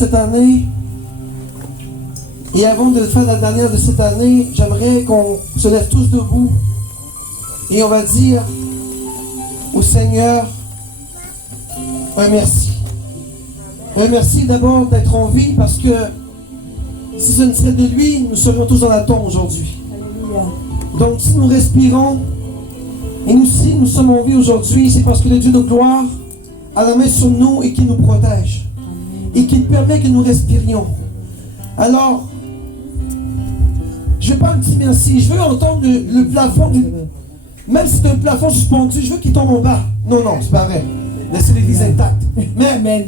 cette année. Et avant de faire la dernière de cette année, j'aimerais qu'on se lève tous debout et on va dire au Seigneur un merci. Un merci d'abord d'être en vie parce que si ce ne serait de lui, nous serions tous dans la tombe aujourd'hui. Donc si nous respirons et si nous sommes en vie aujourd'hui, c'est parce que le Dieu de gloire a la main sur nous et qui nous protège et qui permet que nous respirions. Alors, je ne veux pas un petit merci, je veux entendre le plafond, même si c'est un plafond suspendu, je veux qu'il tombe en bas. Non, c'est pas vrai. Laissez l'église intacte. Mais, Amen.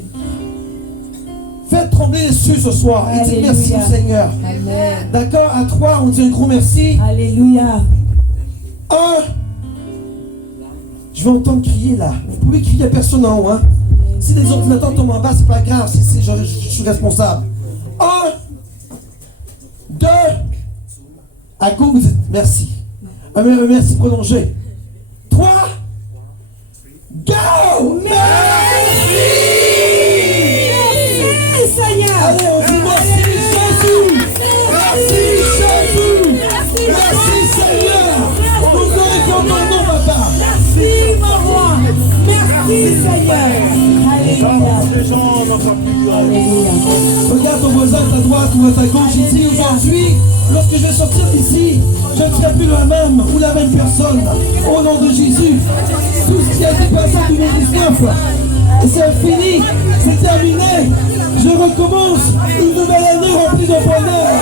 Faites trembler les cieux ce soir et dites merci au Seigneur. Amen. D'accord? À 3, on dit un gros merci. Alléluia. 1. Je vais entendre crier là. Vous pouvez crier à personne en haut. Hein? Si les ordinateurs tombent en bas, c'est pas grave. Je suis responsable. 1. 2. À go, vous dites merci. Un merci prolongé. 3. Go! Merci! Allez, on dit merci Jésus! Merci Jésus! Merci Seigneur! On glorifie ton nom, papa! Merci, mon roi! Merci, Seigneur! Alléluia! Regarde ton voisin à ta droite ou à ta gauche. Il dit aujourd'hui, lorsque je vais sortir d'ici, je ne serai plus le même ou la même personne. Au nom de Jésus, tout ce qui a été passé en 2019, c'est fini, c'est terminé. Je recommence une nouvelle année remplie de bonheur,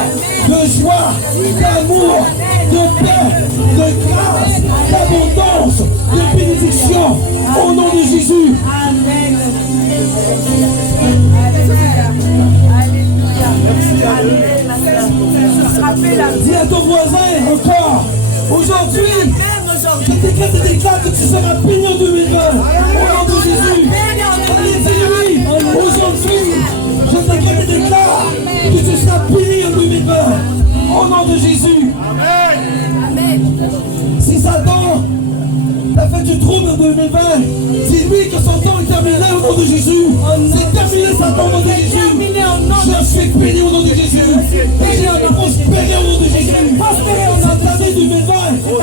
de joie, d'amour, de paix, de grâce, d'abondance, de bénédiction. Au nom de Jésus. Amen. Dis à ton voisin encore, aujourd'hui, je décrète et déclare que tu seras béni en 2020. Au nom de Jésus. Allez, dis-lui, aujourd'hui, je décrète et déclare que tu seras béni en 2020. Au nom de Jésus. Amen. Si Satan t'a fait du trouble en 2020, dis-lui que son temps est terminé au nom de Jésus. C'est terminé Satan au nom de Jésus. Je suis béni au nom de Jésus. Et j'ai prospéré au nom de Jésus. Cette année 2020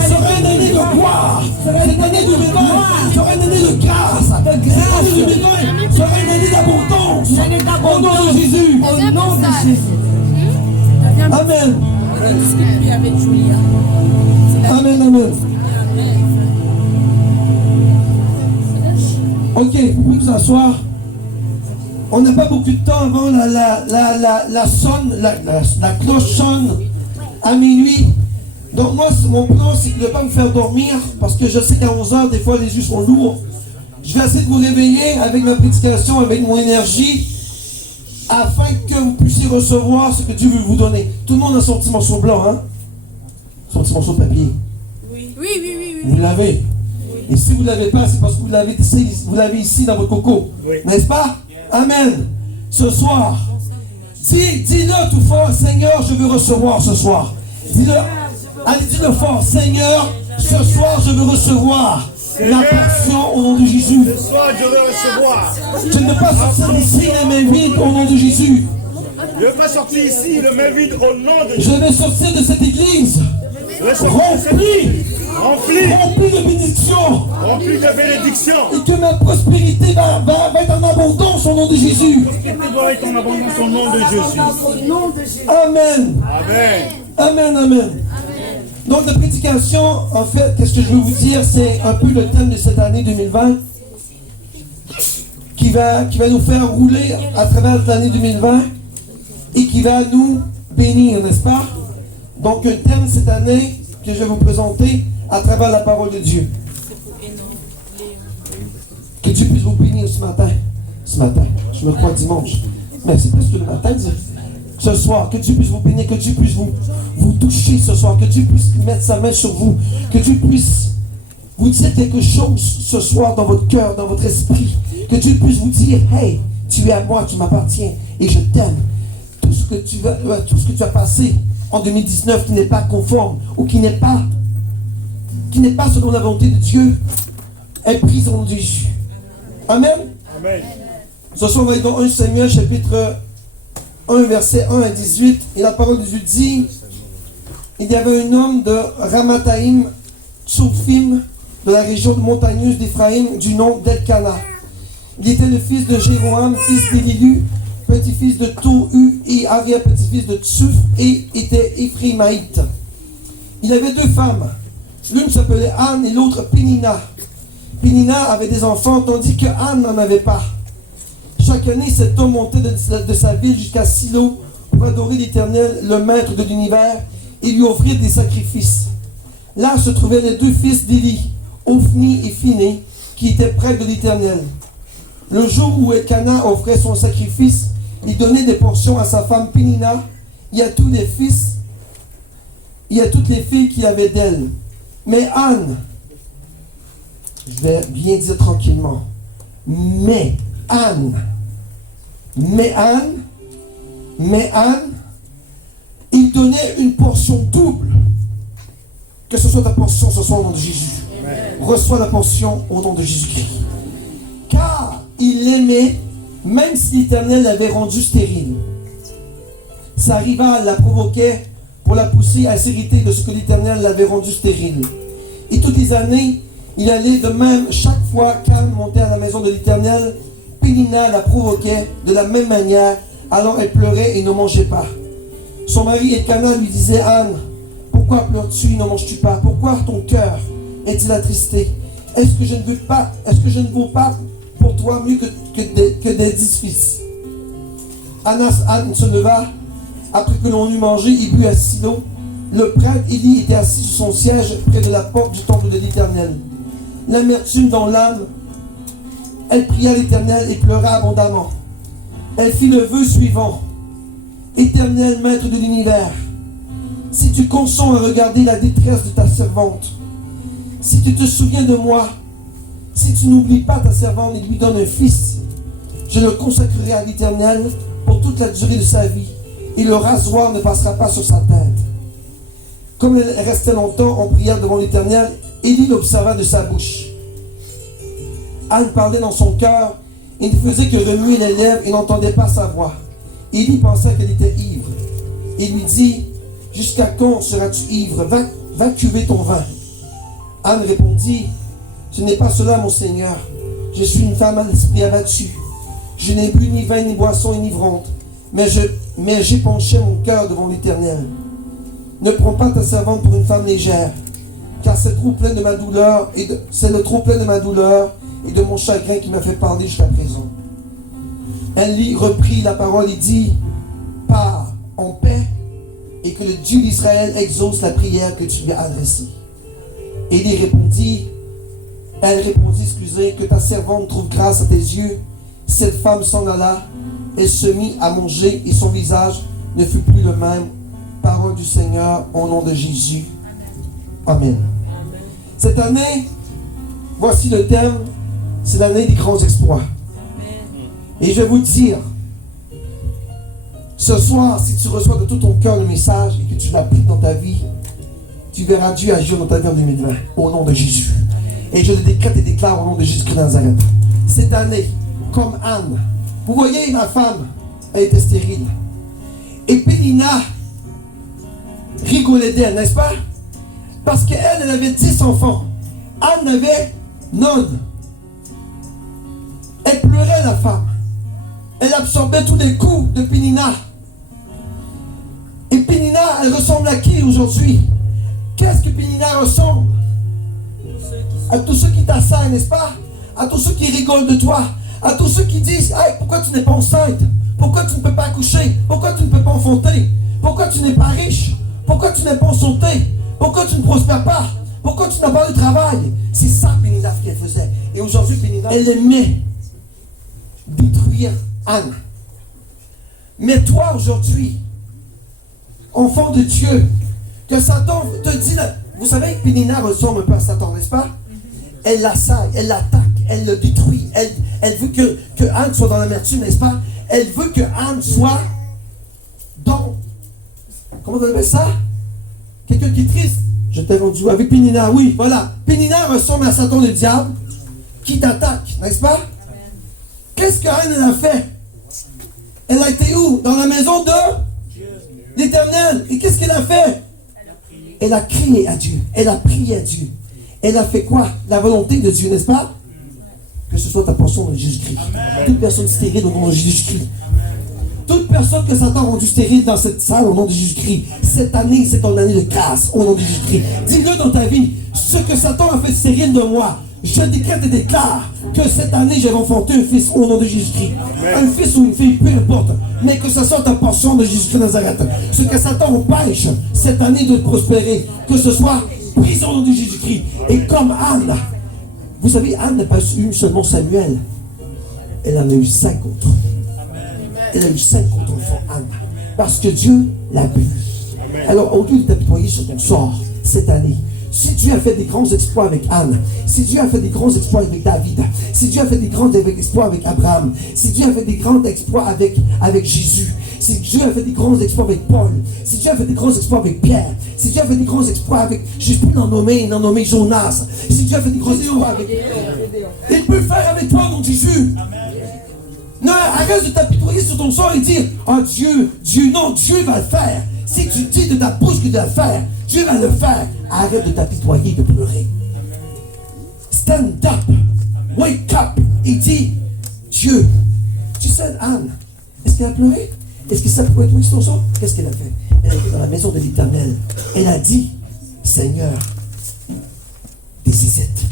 sera une année de gloire. Cette année 2020 sera une année de grâce. Cette année 2020 sera une année d'abondance. Au nom de Jésus. Au nom de Jésus. Amen. Amen, amen. Ok, vous pouvez vous asseoir. On n'a pas beaucoup de temps avant la cloche sonne à minuit. Donc moi, mon plan, c'est de ne pas vous faire dormir, parce que je sais qu'à 11h, des fois, les yeux sont lourds. Je vais essayer de vous réveiller avec ma prédication, avec mon énergie, afin que vous puissiez recevoir ce que Dieu veut vous donner. Tout le monde a son petit morceau blanc, hein? Son petit morceau de papier. Oui. Vous l'avez. Et si vous ne l'avez pas, c'est parce que vous l'avez ici dans votre coco. Oui. N'est-ce pas? Amen. Ce soir, dis-le tout fort, Seigneur, je veux recevoir ce soir. Dis-le, allez, dis-le fort, Seigneur, ce soir, je veux recevoir la portion au nom de Jésus. Ce soir, je veux recevoir. Je ne veux pas sortir d'ici les mains vides au nom de Jésus. Je ne veux pas sortir ici le main vide au nom de Jésus. Je vais sortir de cette église rempli de bénédictions. Rempli de bénédictions. Et que ma prospérité va être en abondance au nom de Jésus. La prospérité doit être en abondance au nom de Jésus. Amen. Amen. Donc la prédication, en fait, qu'est-ce que je veux vous dire, c'est un peu le thème de cette année 2020 qui va nous faire rouler à travers l'année 2020 et qui va nous bénir, n'est-ce pas? Donc un thème cette année que je vais vous présenter à travers la parole de Dieu. Que Dieu puisse vous bénir ce matin. Je me crois dimanche. Mais c'est presque le matin, ce soir. Que Dieu puisse vous bénir, que Dieu puisse vous toucher ce soir, que Dieu puisse mettre sa main sur vous, que Dieu puisse vous dire quelque chose ce soir dans votre cœur, dans votre esprit. Que Dieu puisse vous dire, hey, tu es à moi, tu m'appartiens et je t'aime. Tout ce que tu as passé en 2019 qui n'est pas conforme ou qui n'est pas selon la volonté de Dieu est prise au nom de Jésus. Amen. Amen. Ce soir, on va être dans 1 Samuel chapitre 1, verset 1 à 18, et la parole de Dieu dit, il y avait un homme de Ramathaïm, Tsoufim, de la région montagneuse d'Éphraïm, du nom d'Elkana. Il était le fils de Jéroham, fils d'Élihu, petit-fils de Tohu et arrière-petit-fils de Tsuf, et était Éphraïmaïte. Il avait 2 femmes. L'une s'appelait Anne et l'autre Pénina. Pénina avait des enfants, tandis que Anne n'en avait pas. Chaque année, cet homme montait de sa ville jusqu'à Silo pour adorer l'Éternel, le maître de l'univers, et lui offrir des sacrifices. Là se trouvaient les 2 fils d'Élie, Ophni et Phiné, qui étaient près de l'Éternel. Le jour où Elkana offrait son sacrifice, il donnait des portions à sa femme Pénina et à tous les fils et à toutes les filles qu'il avait d'elle. Mais Anne, je vais bien dire tranquillement, mais Anne, il donnait une portion double. Que ce soit ta portion ce soir au nom de Jésus. Amen. Reçois la portion au nom de Jésus-Christ. Car il l'aimait, même si l'Éternel l'avait rendue stérile. Sa rivale la provoquait pour la pousser à s'irriter de ce que l'Éternel l'avait rendue stérile. Et toutes les années, il allait de même chaque fois qu'Anne montait à la maison de l'Éternel, Pénina la provoquait de la même manière, alors elle pleurait et ne mangeait pas. Son mari Elkana lui disait, Anne, pourquoi pleures-tu et ne manges-tu pas? Pourquoi ton cœur est-il attristé? Est-ce que je ne vaux pas pour toi mieux que des 10 fils? Anne se leva, après que l'on eut mangé et bu à Silo. Le prêtre Élie était assis sur son siège près de la porte du temple de l'Éternel. L'amertume dans l'âme, elle pria l'Éternel et pleura abondamment. Elle fit le vœu suivant. Éternel, maître de l'univers, si tu consens à regarder la détresse de ta servante, si tu te souviens de moi, si tu n'oublies pas ta servante et lui donnes un fils, je le consacrerai à l'Éternel pour toute la durée de sa vie, et le rasoir ne passera pas sur sa tête. Comme elle restait longtemps en prière devant l'Éternel, Élie l'observa de sa bouche. Anne parlait dans son cœur, et ne faisait que remuer les lèvres et n'entendait pas sa voix. Élie pensa qu'elle était ivre, et lui dit, jusqu'à quand seras-tu ivre? Va cuver ton vin. Anne répondit, ce n'est pas cela, mon Seigneur. Je suis une femme à l'esprit abattu. Je n'ai bu ni vin, ni boisson enivrante, mais j'ai penché mon cœur devant l'Éternel. Ne prends pas ta servante pour une femme légère, car c'est le trop plein de ma douleur et de mon chagrin qui m'a fait parler jusqu'à présent. Elle lui reprit la parole et dit, pars en paix, et que le Dieu d'Israël exauce la prière que tu lui as adressée. Élie répondit, que ta servante trouve grâce à tes yeux. Cette femme s'en alla, elle se mit à manger et son visage ne fut plus le même. Parole du Seigneur au nom de Jésus. Amen. Cette année, voici le thème, c'est l'année des grands exploits. Et je vais vous dire, ce soir, si tu reçois de tout ton cœur le message et que tu l'appliques dans ta vie, tu verras Dieu agir dans ta vie en 2020, au nom de Jésus. Et je le décrète et déclare au nom de Jésus-Christ de Nazareth. Cette année, comme Anne, vous voyez, ma femme, elle était stérile. Et Pénina rigolait d'elle, n'est-ce pas? Parce qu'elle avait 10 enfants. Anne avait 9. Elle pleurait, la femme. Elle absorbait tous les coups de Pénina. Et Pénina, elle ressemble à qui aujourd'hui? Qu'est-ce que Pénina ressemble? À tous ceux qui t'assaillent, n'est-ce pas? À tous ceux qui rigolent de toi. À tous ceux qui disent, hey, pourquoi tu n'es pas enceinte? Pourquoi tu ne peux pas accoucher? Pourquoi tu ne peux pas enfanter? Pourquoi tu n'es pas riche? Pourquoi tu n'es pas en santé? Pourquoi tu ne prospères pas? Pourquoi tu n'as pas de travail? C'est ça, Pénina, ce qu'elle faisait. Et aujourd'hui, Pénina, elle aimait détruire Anne. Mais toi, aujourd'hui, enfant de Dieu, que Satan te dit, vous savez que Pénina ressemble un peu à Satan, n'est-ce pas? Elle l'assaille, elle l'attaque, elle le détruit. Elle veut que Anne soit dans l'amertume, n'est-ce pas? Elle veut que Anne soit dans... Comment on appelle ça? Quelqu'un qui est triste. Je t'ai rendu avec Pénina, oui, voilà. Pénina ressemble à Satan le diable qui t'attaque, n'est-ce pas? Qu'est-ce qu'Anne a fait? Elle a été où? Dans la maison de l'Éternel. Et qu'est-ce qu'elle a fait? Elle a crié à Dieu. Elle a prié à Dieu. Elle a fait quoi? La volonté de Dieu, n'est-ce pas? Que ce soit ta portion de Jésus-Christ. Toute personne stérile au nom de Jésus-Christ. Toute personne que Satan a rendu stérile dans cette salle au nom de Jésus-Christ. Cette année, c'est ton année de grâce au nom de Jésus-Christ. Dis-le dans ta vie. Ce que Satan a fait stérile de moi, je décrète et déclare que cette année, je vais enfanter un fils au nom de Jésus-Christ. Un fils ou une fille, peu importe. Mais que ce soit ta portion de Jésus-Christ Nazareth. Ce que Satan empêche cette année de prospérer, que ce soit pris au nom de Jésus-Christ. Et comme Anne, vous savez, Anne n'a pas eu seulement Samuel. Elle en a eu 5 autres. Elle a eu 5 autres enfants, Anne. Parce que Dieu l'a béni. Alors, au lieu de t'apitoyer sur ton sort cette année, si Dieu a fait des grands exploits avec Anne, si Dieu a fait des grands exploits avec David, si Dieu a fait des grands exploits avec Abraham, si Dieu a fait des grands exploits avec Jésus, si Dieu a fait des grands exploits avec Paul, si Dieu a fait des grands exploits avec Pierre, si Dieu a fait des grands exploits avec, je peux en nommer Jonas, si Dieu a fait des grands exploits avec, il peut le faire avec toi, mon Jésus. Non, arrête de t'apitoyer sur ton sort et dire, oh Dieu, non, Dieu va le faire. Si tu dis de ta bouche qu'il va le faire, Dieu va le faire. Arrête de t'apitoyer, de pleurer. Stand up, wake up, et dis, Dieu, tu sais, Anne, est-ce qu'elle a pleuré? Est-ce que ça pouvait être sur son sort? Qu'est-ce qu'elle a fait? Elle a été dans la maison de l'Éternel. Elle a dit, Seigneur, des cisettes.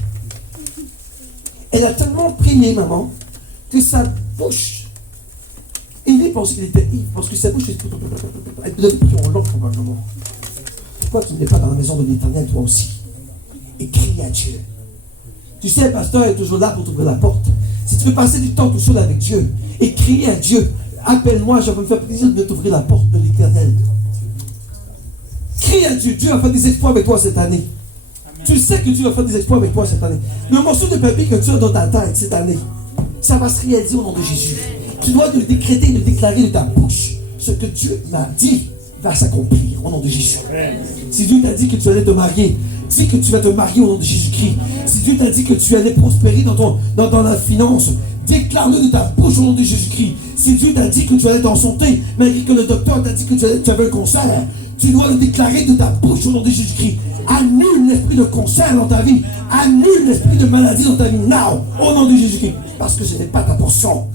Elle a tellement prié, maman, que sa bouche, il pense qu'il était ivre, parce que sa bouche elle peut donner plus en langue probablement. Pourquoi tu n'es pas dans la maison de l'Éternel toi aussi? Et crie à Dieu. Tu sais, le pasteur est toujours là pour t'ouvrir la porte. Si tu veux passer du temps tout seul avec Dieu et crier à Dieu, appelle-moi, je vais me faire plaisir de t'ouvrir la porte de l'Éternel. Crie à Dieu. Dieu va faire des exploits avec toi cette année. Tu sais que Dieu va faire des exploits avec toi cette année. Le morceau de papier que tu as dans ta tête cette année, ça va se réaliser au nom de Jésus. Tu dois le décréter, le déclarer de ta bouche. Ce que Dieu m'a dit va s'accomplir au nom de Jésus. Si Dieu t'a dit que tu allais te marier, dis que tu vas te marier au nom de Jésus-Christ. Si Dieu t'a dit que tu allais prospérer dans la finance, déclare-le de ta bouche au nom de Jésus-Christ. Si Dieu t'a dit que tu allais t'en santé, malgré que le docteur t'a dit que tu avais un cancer, tu dois le déclarer de ta bouche au nom de Jésus-Christ. Annule l'esprit de cancer dans ta vie. Annule l'esprit de maladie dans ta vie. Now, au nom de Jésus-Christ. Parce que ce n'est pas ta portion.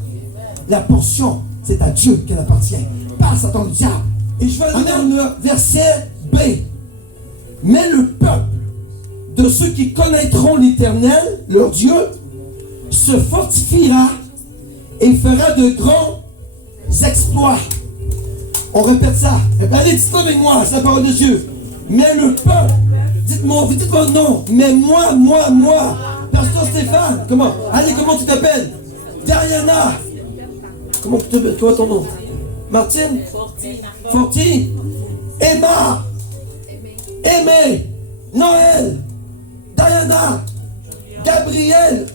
La portion, c'est à Dieu qu'elle appartient. Pas à Satan le diable. Et je vais aller dans le verset B. Mais le peuple de ceux qui connaîtront l'Éternel, leur Dieu, se fortifiera et fera de grands exploits. On répète ça. Allez, dites-le avec moi, c'est la parole de Dieu. Mais le peuple, dites-moi non. Mais moi. Pasteur Stéphane, comment? Allez, comment tu t'appelles? Diana. Comment ton nom? Martine? Forti. Emma. Aimé. Noël. Diana. Gabriel.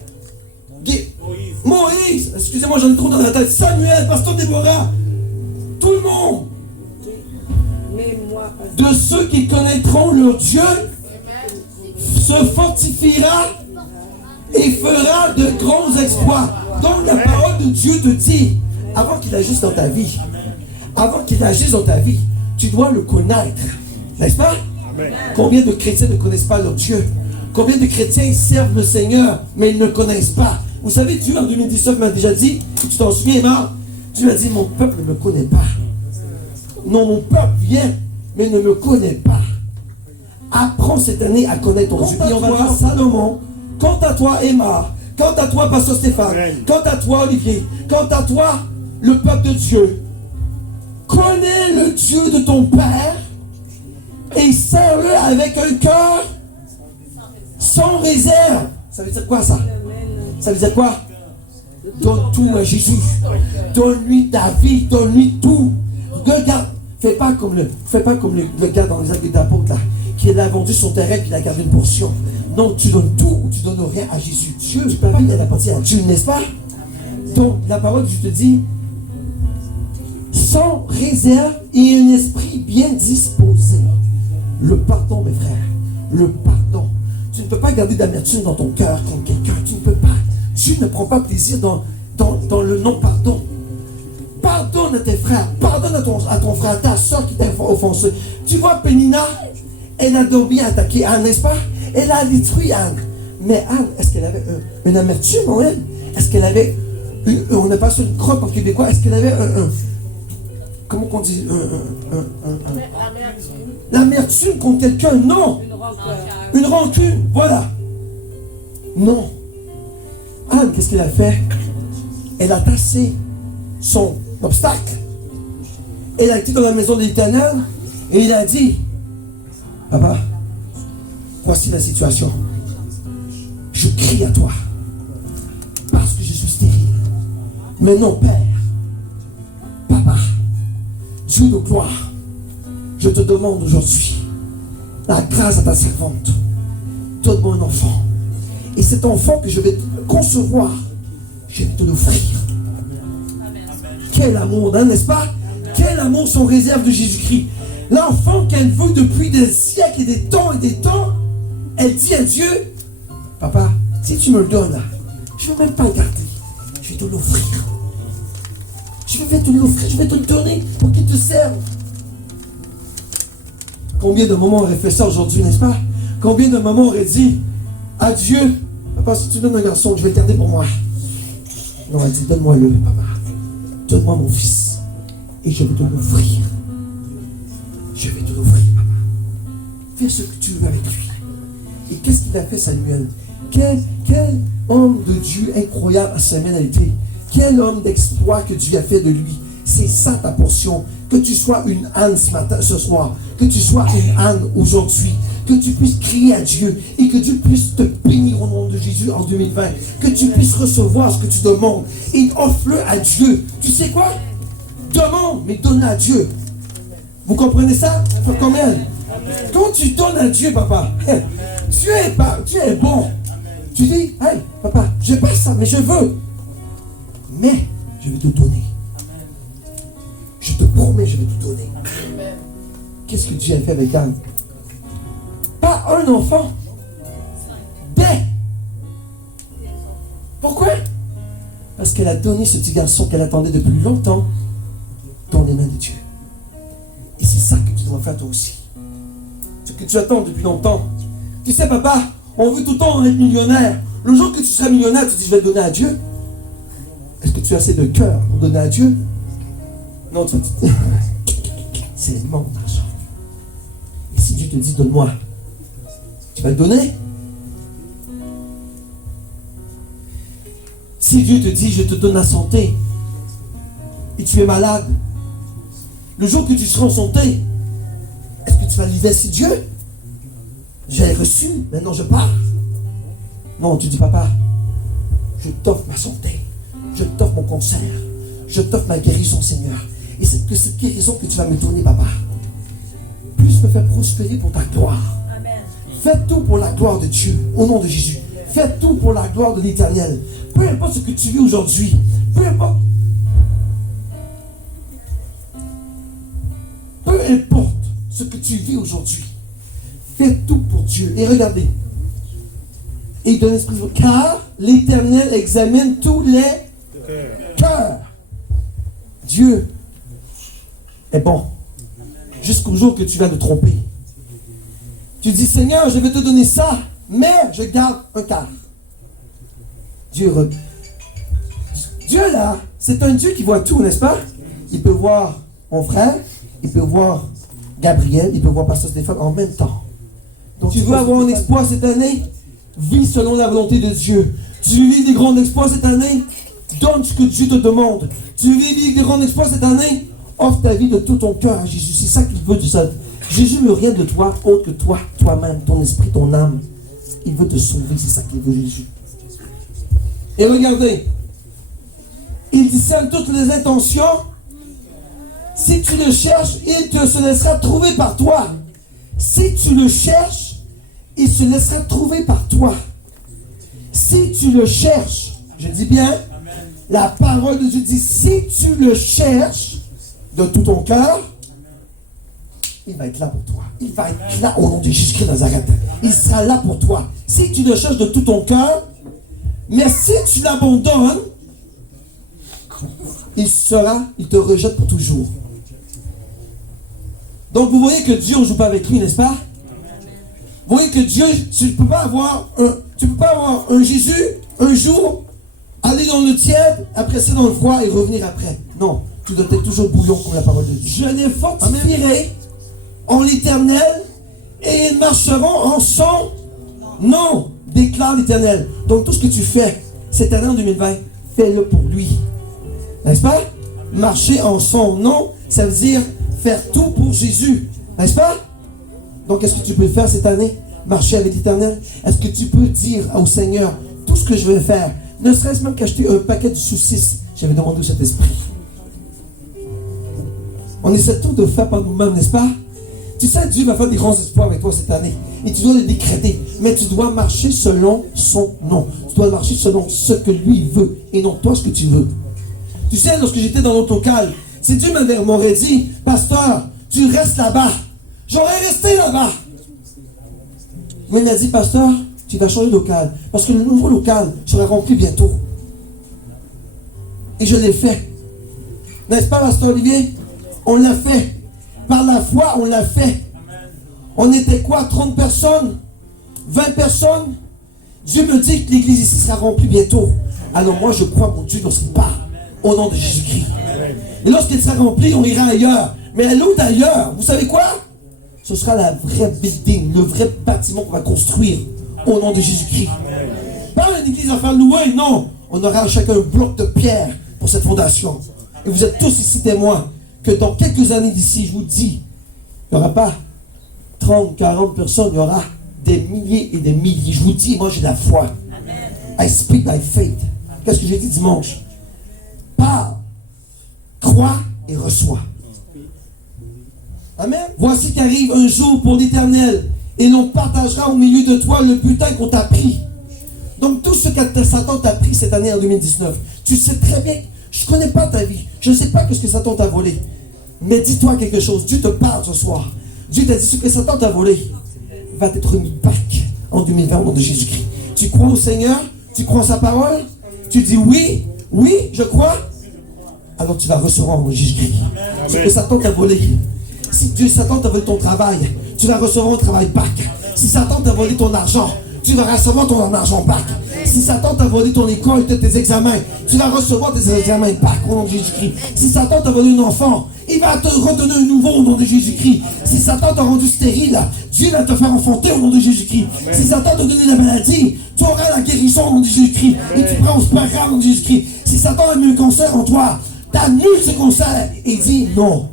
Moïse. Excusez-moi, j'en ai trop dans la tête. Samuel, Pasteur Déborah. Tout le monde. De ceux qui connaîtront leur Dieu se fortifiera et fera de grands exploits. Donc la parole de Dieu te dit, avant qu'il agisse dans ta vie, tu dois le connaître. N'est-ce pas? Amen. Combien de chrétiens ne connaissent pas leur Dieu? Combien de chrétiens servent le Seigneur, mais ils ne le connaissent pas? Vous savez, Dieu en 2019 m'a déjà dit, tu t'en souviens, Emma? Dieu m'a dit, mon peuple ne me connaît pas. Non, mon peuple vient, mais ne me connaît pas. Apprends cette année à connaître ton Dieu. Et on va voir Salomon. Quant à toi, Emma. Quant à toi, Pasteur Stéphane. Quant à toi, Olivier. Quant à toi, le peuple de Dieu. Connais le Dieu de ton Père et sers-le avec un cœur sans réserve. Ça veut dire quoi ça? Ça veut dire quoi? Donne tout à Jésus. Donne-lui ta vie, donne-lui tout. Regarde, fais pas comme le gars dans les actes d'apôtres là, qui a vendu son terrain puis il a gardé une portion. Non, tu donnes tout ou tu donnes rien à Jésus. Dieu, ta vie, elle appartient à Dieu, n'est-ce pas? Donc, la parole, je te dis, sans réserve et un esprit bien disposé. Le pardon, mes frères, le pardon. Tu ne peux pas garder d'amertume dans ton cœur contre quelqu'un. Tu ne peux pas. Dieu ne prend pas plaisir dans le non-pardon. Pardonne pardonne à tes frères, pardonne à ton frère, à ta soeur qui t'a offensé. Tu vois, Pénina, elle a donc bien attaqué Anne, n'est-ce pas? Elle a détruit Anne. Mais Anne, est-ce qu'elle avait une amertume en elle? Est-ce qu'elle avait, on n'a pas sur une crotte en québécois, est-ce qu'elle avait comment qu'on dit, l'amertume contre quelqu'un? Non. Une rancune, voilà. Non. Anne, qu'est-ce qu'elle a fait? Elle a tassé son obstacle. Elle a été dans la maison de l'Éternel et il a dit, papa, voici la situation. Je crie à toi parce que je suis stérile. Mais non, Père, papa, Dieu de gloire, je te demande aujourd'hui la grâce à ta servante. Donne-moi un enfant. Et cet enfant que je vais concevoir, je vais te l'offrir. Quel amour, hein, n'est-ce pas? Quel amour sont réserve de Jésus-Christ. L'enfant qu'elle veut depuis des siècles et des temps, elle dit à Dieu, papa, si tu me le donnes, je ne vais même pas le garder. Je vais te l'offrir. Je vais te l'offrir, je vais te le donner pour qu'il te serve. Combien de moments auraient fait ça aujourd'hui, n'est-ce pas? Combien de moments auraient dit à Dieu, papa, si tu donnes un garçon, je vais le garder pour moi. Non, elle dit, donne-moi-le, papa. Donne-moi mon fils. Et je vais te l'offrir. Je vais te l'offrir, papa. Fais ce que tu veux avec lui. Et qu'est-ce qu'il a fait, Samuel? Quel homme de Dieu incroyable à Samuel a été. Quel homme d'exploit que Dieu a fait de lui. C'est ça ta portion. Que tu sois une âne ce soir. Que tu sois une âne aujourd'hui. Que tu puisses crier à Dieu. Et que Dieu puisse te bénir au nom de Jésus en 2020. Que tu puisses recevoir ce que tu demandes. Et offre-le à Dieu. Tu sais quoi? Demande, mais donne à Dieu. Vous comprenez ça? Combien? Quand tu donnes à Dieu, papa, Dieu est bon. Tu dis, hey, papa, je n'ai pas ça, mais je veux. Mais je vais te donner. Je te promets, je vais te donner. Qu'est-ce que Dieu a fait avec Anne? Pas un enfant. Des. Pourquoi? Parce qu'elle a donné ce petit garçon qu'elle attendait depuis longtemps dans les mains de Dieu. Et c'est ça que tu dois faire toi aussi. Ce que tu attends depuis longtemps. Tu sais, papa, on veut tout le temps être millionnaire. Le jour que tu seras millionnaire, tu dis, je vais le donner à Dieu. Est-ce que tu as assez de cœur pour donner à Dieu? Non, tu dis, c'est mon argent. Et si Dieu te dit, donne-moi, tu vas le donner? Si Dieu te dit, je te donne la santé, et tu es malade, le jour que tu seras en santé, est-ce que tu vas livrer si Dieu? J'ai reçu, maintenant je pars. Non, tu dis, papa, je t'offre ma santé, je t'offre mon concert, je t'offre ma guérison, Seigneur. Et c'est que cette guérison que tu vas me donner, papa, puisse me faire prospérer pour ta gloire. Amen. Fais tout pour la gloire de Dieu, au nom de Jésus. Fais tout pour la gloire de l'Éternel. Peu importe ce que tu vis aujourd'hui, peu importe ce que tu vis aujourd'hui, fais tout pour Dieu. Et regardez, et il donne l'esprit, car l'Éternel examine tous les cœurs. Dieu est bon jusqu'au jour que tu vas te tromper. Tu dis, Seigneur, je vais te donner ça, mais je garde un quart. Dieu là, c'est un Dieu qui voit tout, n'est-ce pas? Il peut voir mon frère, il peut voir Gabriel, il peut voir Pasteur Stéphane en même temps. Donc tu veux avoir un exploit cette année? Vis selon la volonté de Dieu. Tu vis des grands exploits cette année? Donne ce que Dieu te demande. Tu vis des grands exploits cette année? Offre ta vie de tout ton cœur à Jésus. C'est ça qu'il veut de ça. Jésus ne veut rien de toi autre que toi, toi-même, ton esprit, ton âme. Il veut te sauver, c'est ça qu'il veut, Jésus. Et regardez, il discerne toutes les intentions. Si tu le cherches, il te se laissera trouver par toi. Si tu le cherches, il se laissera trouver par toi. Si tu le cherches, je dis bien, la parole de Dieu dit, si tu le cherches de tout ton cœur, il va être là pour toi. Il va être là au nom de Jésus-Christ de Nazareth. Il sera là pour toi. Si tu le cherches de tout ton cœur, mais si tu l'abandonnes, il te rejette pour toujours. Donc vous voyez que Dieu, on ne joue pas avec lui, n'est-ce pas? Vous voyez que Dieu, tu ne peux pas avoir un Jésus, un jour, aller dans le tiède, après ça dans le froid et revenir après. Non, tu dois être toujours bouillon comme la parole de Dieu. Je les fortifierai en l'Éternel et ils marcheront en son nom, déclare l'Éternel. Donc tout ce que tu fais cette année en 2020, fais-le pour lui. N'est-ce pas? Marcher en son nom, ça veut dire faire tout pour Jésus. N'est-ce pas? Donc est-ce que tu peux faire cette année? Marcher avec l'Éternel? Est-ce que tu peux dire au Seigneur tout ce que je veux faire? Ne serait-ce même qu'acheter un paquet de saucisses. J'avais demandé au Saint-Esprit. On essaie tout de faire par nous-mêmes, n'est-ce pas? Tu sais, Dieu va faire des grands espoirs avec toi cette année. Et tu dois les décréter. Mais tu dois marcher selon son nom. Tu dois marcher selon ce que lui veut. Et non toi ce que tu veux. Tu sais, lorsque j'étais dans l'autocal, si Dieu m'aurait dit, pasteur, tu restes là-bas, j'aurais resté là-bas. Mais il m'a dit, pasteur, tu vas changer de local. Parce que le nouveau local sera rempli bientôt. Et je l'ai fait. N'est-ce pas, pasteur Olivier? On l'a fait. Par la foi, on l'a fait. On était quoi? 30 personnes? 20 personnes? Dieu me dit que l'église ici sera remplie bientôt. Alors moi, je crois mon Dieu lorsqu'il part. Au nom de Jésus-Christ. Et lorsqu'il sera rempli, on ira ailleurs. Mais à l'autre ailleurs, vous savez quoi? Ce sera la vraie building, le vrai bâtiment qu'on va construire au nom de Jésus-Christ. Pas une église à faire louer, non. On aura chacun un bloc de pierre pour cette fondation. Et vous êtes tous ici témoins que dans quelques années d'ici, je vous dis, il n'y aura pas 30, 40 personnes, il y aura des milliers et des milliers. Je vous dis, moi j'ai la foi. I speak by faith. Qu'est-ce que j'ai dit dimanche? Parle, crois et reçois. Amen. Voici qu'arrive un jour pour l'Éternel et l'on partagera au milieu de toi le butin qu'on t'a pris. Donc tout ce que Satan t'a pris cette année en 2019, tu sais très bien, je ne connais pas ta vie, je ne sais pas ce que Satan t'a volé. Mais dis-toi quelque chose, Dieu te parle ce soir. Dieu t'a dit ce que Satan t'a volé va t'être remis back en 2020 au nom de Jésus-Christ. Tu crois au Seigneur? Tu crois en sa parole? Tu dis oui, oui, je crois. Alors tu vas recevoir en Jésus-Christ ce que Satan t'a volé. Si Satan t'a volé ton travail, tu vas recevoir un travail back. Si Satan t'a volé ton argent, tu vas recevoir ton argent back. Si Satan t'a volé ton école, tes examens, tu vas recevoir tes examens back au nom de Jésus-Christ. Si Satan t'a volé un enfant, il va te redonner un nouveau au nom de Jésus-Christ. Si Satan t'a rendu stérile, Dieu va te faire enfanter au nom de Jésus-Christ. Si Satan t'a donné la maladie, tu auras la guérison au nom de Jésus-Christ. Et tu prends au pas grave au nom de Jésus-Christ. Si Satan a mis un cancer en toi, t'annules ce cancer et dis non.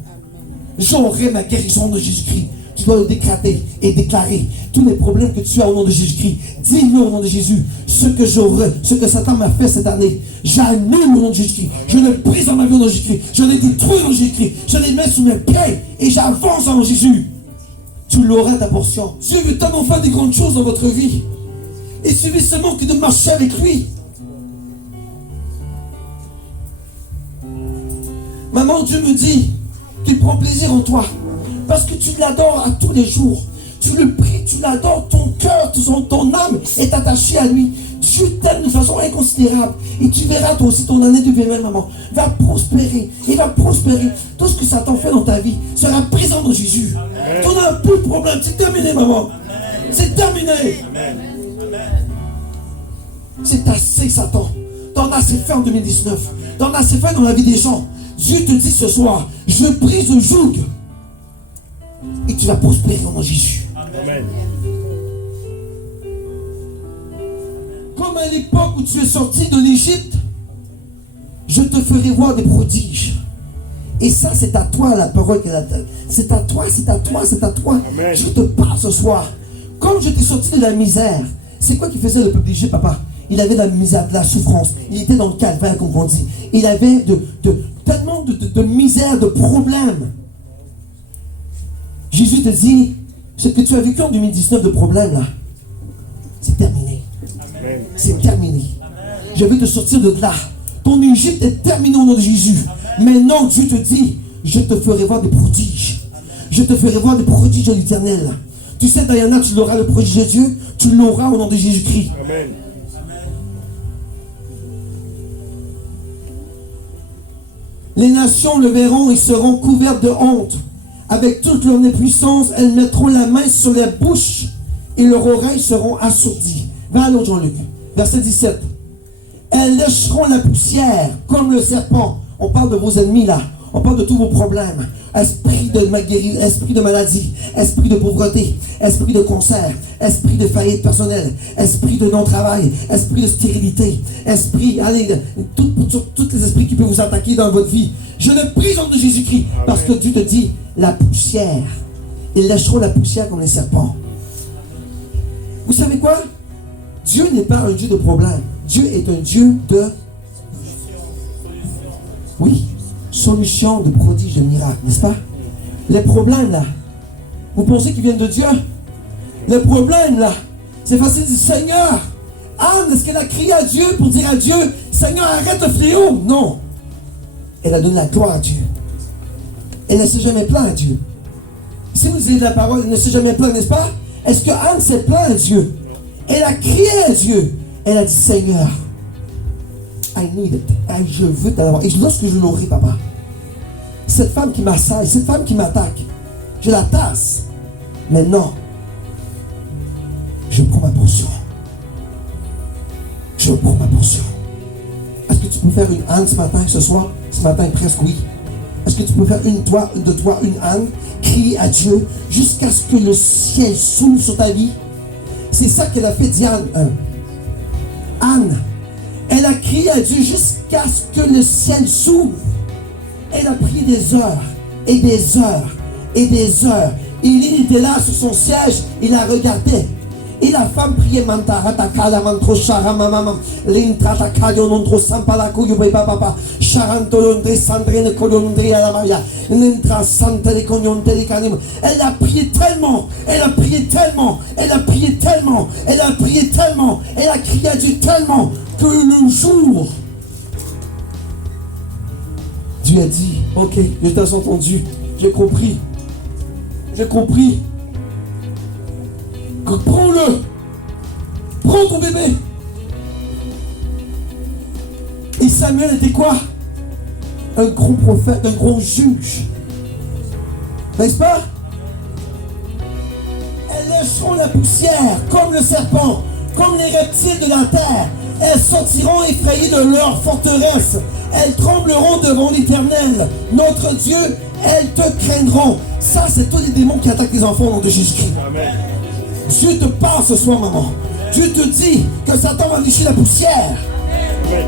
J'aurai ma guérison de Jésus-Christ. Tu dois le décréter et déclarer tous les problèmes que tu as au nom de Jésus-Christ. Dis-le au nom de Jésus. Ce que j'aurai, ce que Satan m'a fait cette année, j'annule au nom de Jésus-Christ. Je le brise dans ma vie au nom de Jésus-Christ. Je le détruis au nom de Jésus-Christ. Je les mets sous mes pieds et j'avance en Jésus. Tu l'auras ta portion. Dieu veut tellement faire des grandes choses dans votre vie. Il suffit seulement que de marcher avec lui. Maman, Dieu me dit qu'il prend plaisir en toi. Parce que tu l'adores à tous les jours. Tu le pries, tu l'adores, ton cœur, ton âme est attachée à lui. Dieu t'aime de façon inconsidérable. Et tu verras toi aussi ton année de 2020, maman, va prospérer. Il va prospérer. Tout ce que Satan fait dans ta vie sera présent dans Jésus. Tu n'as plus de problème. C'est terminé, maman. C'est terminé. C'est assez, Satan. T'en as assez fait en 2019. T'en as assez fait dans la vie des gens. Dieu te dit ce soir, je brise le joug. Et tu vas prospérer en Jésus. Amen. Comme à l'époque où tu es sorti de l'Égypte, je te ferai voir des prodiges. Et ça, c'est à toi la parole qu'elle a. C'est à toi, c'est à toi, c'est à toi. Amen. Je te parle ce soir. Comme je t'ai sorti de la misère, c'est quoi qui faisait le peuple d'Égypte, papa? Il avait de la misère, de la souffrance. Il était dans le calvaire, comme on dit. Il avait tellement de misère, de problèmes. Jésus te dit, ce que tu as vécu en 2019 de problème là, c'est terminé. Amen. C'est terminé. Amen. Je vais te sortir de là. Ton Égypte est terminé au nom de Jésus. Maintenant, Dieu te dit, je te ferai voir des prodiges. Je te ferai voir des prodiges de l'Éternel. Tu sais, Diana, tu l'auras le prodige de Dieu. Tu l'auras au nom de Jésus-Christ. Amen. Les nations le verront et seront couvertes de honte. Avec toute leur puissance, elles mettront la main sur les bouches et leurs oreilles seront assourdies. Va à l'autre Jean-Luc, verset 17. Elles lécheront la poussière comme le serpent. On parle de vos ennemis là. On parle de tous vos problèmes. Esprit de maladie, esprit de pauvreté, esprit de cancer, esprit de faillite personnelle, esprit de non-travail, esprit de stérilité, esprit, allez, tous les esprits qui peuvent vous attaquer dans votre vie. Je le prie au nom de Jésus-Christ, parce que Dieu te dit, la poussière, ils lâcheront la poussière comme les serpents. Vous savez quoi? Dieu n'est pas un Dieu de problème. Dieu est un Dieu de... Oui. Solution de prodiges, de miracles, n'est-ce pas? Les problèmes là, vous pensez qu'ils viennent de Dieu? Les problèmes là, c'est facile de dire Seigneur, Anne, est-ce qu'elle a crié à Dieu pour dire à Dieu, Seigneur, arrête le fléau? Non. Elle a donné la gloire à Dieu. Elle ne s'est jamais plaint à Dieu. Si vous lisez la parole, elle ne s'est jamais plaint, n'est-ce pas? Est-ce que Anne s'est plaint à Dieu? Elle a crié à Dieu. Elle a dit Seigneur, I need it. Je veux t'avoir. Et lorsque je l'aurai, papa, cette femme qui m'assaille, cette femme qui m'attaque, je la tasse. Mais non, je prends ma portion. Je prends ma portion. Est-ce que tu peux faire une âne ce matin, ce soir? Ce matin, presque oui. Est-ce que tu peux faire une âne, crier à Dieu jusqu'à ce que le ciel s'ouvre sur ta vie? C'est ça qu'elle a fait Diane. Anne. Elle a crié à Dieu jusqu'à ce que le ciel s'ouvre. Elle a prié des heures et des heures et des heures. Il était là sur son siège, il la regardait. Et la femme priait Mantarataka, Mantroshara, Mamam, Lintratakayo, Nontro Sampalaku, Papa, Charantolondre, Sandrine, Colondre, Alamaya, Lintra Santele, Cognonte, Canim. Elle a prié tellement, elle a prié tellement, elle a prié tellement, elle a prié tellement, elle a crié à Dieu tellement que le jour, Dieu a dit, ok, je t'ai entendu, j'ai compris. Prends-le, prends ton bébé. Et Samuel était quoi? Un gros prophète, un gros juge, n'est-ce pas? Elles lâcheront la poussière comme le serpent, comme les reptiles de la terre. Elles sortiront effrayées de leur forteresse. Elles trembleront devant l'Éternel, notre Dieu. Elles te craindront. Ça, c'est tous les démons qui attaquent les enfants au nom de Jésus-Christ. Amen. Dieu te parle ce soir, maman. Dieu te dit que Satan va lécher la poussière. Amen.